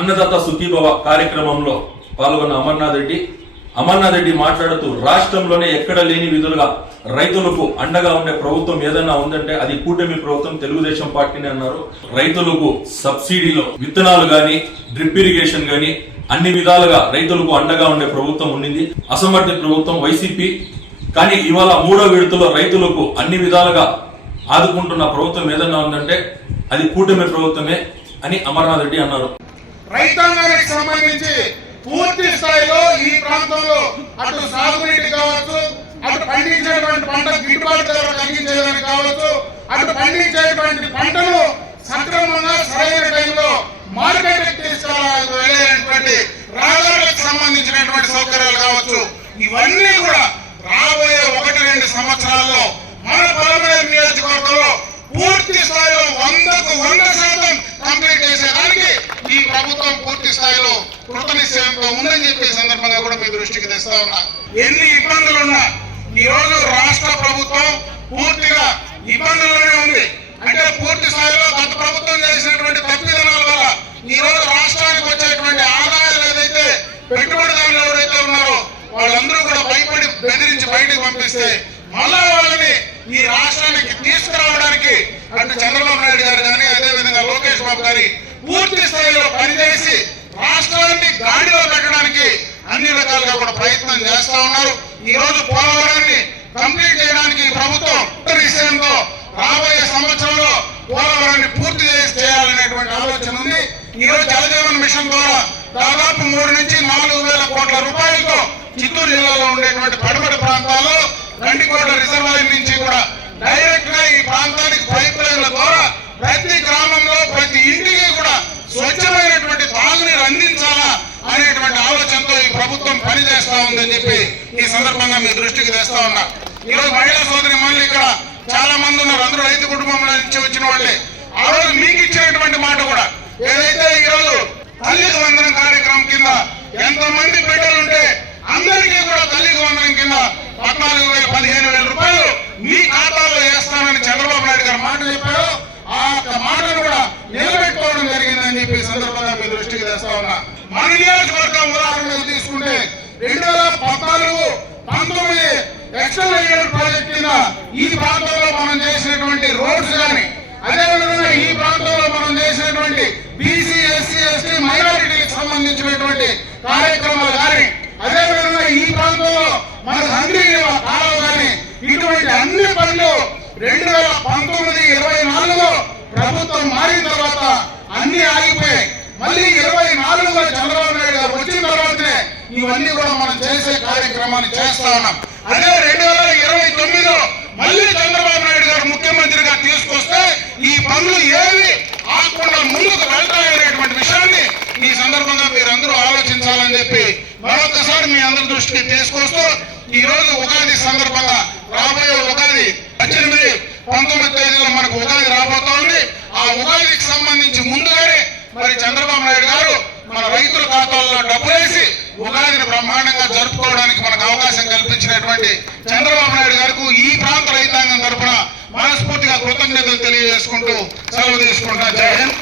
అన్నదాత సుఖీభవ కార్యక్రమంలో పాల్గొన్న అమర్నాథ్ రెడ్డి మాట్లాడుతూ రాష్ట్రంలోనే ఎక్కడ లేని విధులుగా రైతులకు అండగా ఉండే ప్రభుత్వం ఏదైనా ఉందంటే అది కూటమి ప్రభుత్వం, తెలుగుదేశం పార్టీని అన్నారు. రైతులకు సబ్సిడీలో విత్తనాలు గాని, డ్రిప్ ఇరిగేషన్ గాని అన్ని విధాలుగా రైతులకు అండగా ఉండే ప్రభుత్వం ఉండింది అసమర్థ ప్రభుత్వం వైసీపీ. కానీ ఇవాళ మూడో విడతలో రైతులకు అన్ని విధాలుగా ఆదుకుంటున్న ప్రభుత్వం ఏదైనా ఉందంటే అది కూటమి ప్రభుత్వమే అని అమర్నాథ్ రెడ్డి అన్నారు. రైతాంగానికి సంబంధించి పూర్తి స్థాయిలో ఈ ప్రాంతంలో అటు సాగునీటి కావచ్చు, అటు పండించేటువంటి పంట గిట్టుబాటు ధర కలిగించేదని కావచ్చు, అటు పండించేటువంటి పంటను సక్రమంగా సరైన టైంలో మార్కెట్కి తీసుకెళ్ళేటువంటి రహదారులకు సంబంధించినటువంటి సౌకర్యాలు కావచ్చు, ఇవన్నీ కూడా రాబోయే 1-2 సంవత్సరాల్లో మన పలమనేరు నియోజకవర్గంలో పూర్తి స్థాయిలో 100% కంప్లీట్ చేసేదానికి ఈ ప్రభుత్వం పూర్తి స్థాయిలో కృతనిశ్చయంతో ఉందని చెప్పే సందర్భంగా కూడా మీ దృష్టికి తెస్తా ఉన్నా. ఎన్ని ఇబ్బందులున్నా ఈ రోజు రాష్ట్ర ప్రభుత్వం పూర్తిగా ఇబ్బందుల్లోనే ఉంది. అంటే పూర్తి స్థాయిలో గత ప్రభుత్వం చేసినటువంటి తప్పిదనాల వల్ల ఈ రోజు రాష్ట్రానికి వచ్చేటువంటి ఆదాయాలు ఏదైతే పెట్టుబడిదారులు ఎవరైతే ఉన్నారో వాళ్ళందరూ కూడా భయపడి బెదిరించి బయటకు పంపిస్తే మళ్ళా వాళ్ళని ఈ రాష్ట్రానికి తీసుకురావడానికి అటు చంద్రబాబు నాయుడు గారు కానీ అదేవిధంగా లోకేష్ బాబు గారి పూర్తి స్థాయిలో పనిచేసి రాష్ట్రాన్ని గాడిలో పెట్టడానికి అన్ని రకాలుగా కూడా ప్రయత్నం చేస్తా ఉన్నారు. ఈ రోజు పోలవరాన్ని కంప్లీట్ చేయడానికి ప్రభుత్వం విషయంలో రాబోయే సంవత్సరంలో పోలవరాన్ని పూర్తి చేయాలనేటువంటి ఆలోచన ఉంది. ఈ రోజు జలజీవన్ మిషన్ ద్వారా దాదాపు 3 నుంచి 4 వేల కోట్ల రూపాయలతో చిత్తూరు జిల్లాలో ఉండేటువంటి పడమటి ప్రాంతాల్లో గండికోట రిజర్వాయర్ నుంచి కూడా డైరెక్ట్ గా ఈ ప్రాంతానికి పైప్ లైన్ల ద్వారా ప్రతి గ్రామంలో ప్రతి ఇంటికి కూడా స్వచ్ఛమైనటువంటి తాగునీరు అందించాలా అనేటువంటి ఆలోచనతో ఈ ప్రభుత్వం పనిచేస్తా ఉందని చెప్పి ఈ సందర్భంగా మీ దృష్టికి తెస్తా ఉన్నా. ఈరోజు మహిళా సోదరి మళ్ళీ ఇక్కడ చాలా మంది ఉన్నారు, అందరూ రైతు కుటుంబంలో నుంచి వచ్చిన వాళ్ళే. ఆ రోజు మీకు ఇచ్చినటువంటి మాట కూడా ఏదైతే ఈరోజు తల్లికి వందనం కార్యక్రమం కింద ఎంతమంది బిడ్డలుంటే అందరికీ కూడా తల్లికి వందనం కింద 14,000-15,000 రూపాయలు మీ ఖాతాలో వేస్తానని చంద్రబాబు నాయుడు గారు మాట చెప్పారు. ఆ మాటను కూడా నిలబెట్టుకోవడం జరిగిందని చెప్పి సందర్భంగా మీ దృష్టికి తెస్తా ఉన్నా. మన నియోజకవర్గం ఉదాహరణకు తీసుకుంటే 2014-19 ఎక్స్టర్నల్ హైవే ప్రాజెక్ట్ కింద ఈ ప్రాంతంలో మనం చేసినటువంటి రోడ్స్ కానీ, అదేవిధంగా ఈ ప్రాంతంలో మనం చేసినటువంటి బీసీ, ఎస్సీ, ఎస్టీ, మైనారిటీకి సంబంధించినటువంటి కార్యక్రమాలు కానీ, అదేవిధంగా ఈ ప్రాంతంలో మన హంద్రీగిరి కాలువ కానీ, ఇటువంటి అన్ని పనులు 2019-24లో ప్రభుత్వం మారిన తర్వాత అన్ని ఆగిపోయాయి. మళ్ళీ 24లో చంద్రబాబు నాయుడు గారు వచ్చిన తర్వాతనే ఇవన్నీ కూడా మనం చేసే కార్యక్రమాన్ని చేస్తా ఉన్నాం. అదే 2029లో మళ్ళీ చంద్రబాబు నాయుడు గారు ముఖ్యమంత్రిగా తీసుకొస్తే ఈ పనులు ఏవి ఆకుండా ముందుకు వెళ్తాయనేటువంటి విషయాన్ని ఈ సందర్భంగా మీరందరూ ఆలోచించాలని చెప్పి మరొకసారి మీ అందరి దృష్టికి తీసుకొస్తూ ఈ రోజు ఉగాది సందర్భంగా రాబోయే ఉగాది 18-19 తేదీలో మనకు ఉగాది రాబోతా ఉంది. ఆ ఉగాదికి సంబంధించి ముందుగానే మరి చంద్రబాబు నాయుడు గారు మన రైతుల ఖాతాల్లో డబ్బులేసి ఉగాదిని బ్రహ్మాండంగా జరుపుకోవడానికి మనకు అవకాశం కల్పించినటువంటి చంద్రబాబు నాయుడు గారికి ఈ ప్రాంత రైతాంగం తరఫున మనస్ఫూర్తిగా కృతజ్ఞతలు తెలియజేసుకుంటూ సెలవు తీసుకుంటా. జై హింద్.